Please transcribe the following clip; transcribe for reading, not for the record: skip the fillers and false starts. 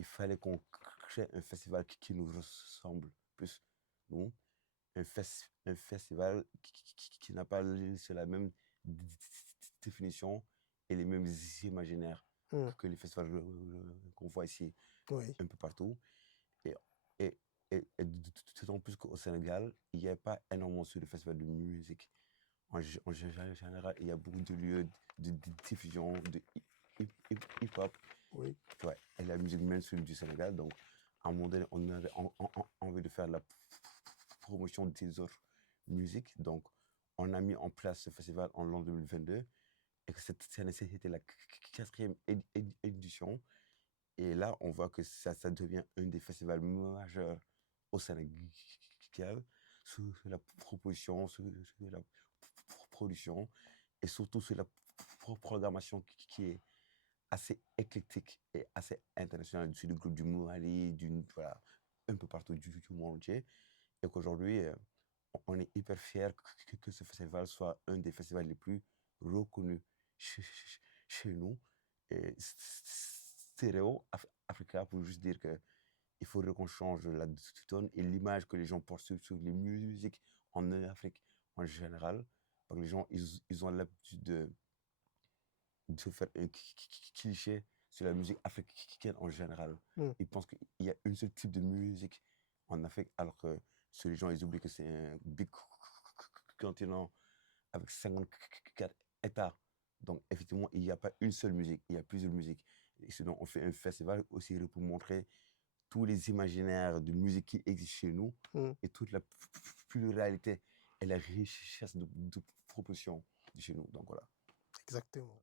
il fallait qu'on crée un festival qui nous ressemble plus, nous. Un festival qui n'a pas sur la même définition et les mêmes imaginaires Mmh. que les festivals qu'on voit ici Oui. un peu partout. Et, et, et d'autant plus qu'au Sénégal, il n'y a pas énormément sur le festival de musique. En général, il y a beaucoup de lieux de diffusion de hip-hop, Oui. tu vois, et la musique mainstream du Sénégal. Donc, à un moment donné, on avait envie de faire la promotion des autres musiques. Donc, on a mis en place ce festival en l'an 2022 et que cette année, c'était la quatrième édition. Et là, on voit que ça devient un des festivals majeurs au Sénégal sur la proposition, sur la production et surtout sur la programmation qui est assez éclectique et assez internationale sur le groupe du Mali, voilà, un peu partout du monde entier. Et qu'aujourd'hui, on est hyper fiers que ce festival soit un des festivals les plus reconnus chez nous. Et Stéréo Africa, pour juste dire que il faudrait qu'on change la donne et l'image que les gens portent sur les musiques en Afrique en général. Parce que les gens, ils ont l'habitude de faire un cliché sur la musique africaine en général. Mmh. Ils pensent qu'il y a un seul type de musique en Afrique, alors que sur les gens, ils oublient que c'est un big continent avec 54 États. Donc, effectivement, il n'y a pas une seule musique, il y a plusieurs musiques. Et sinon, on fait un festival aussi pour montrer tous les imaginaires de musique qui existent chez nous Mmh. et toute la pluralité et la richesse de propositions de chez nous. Donc, voilà. Exactement.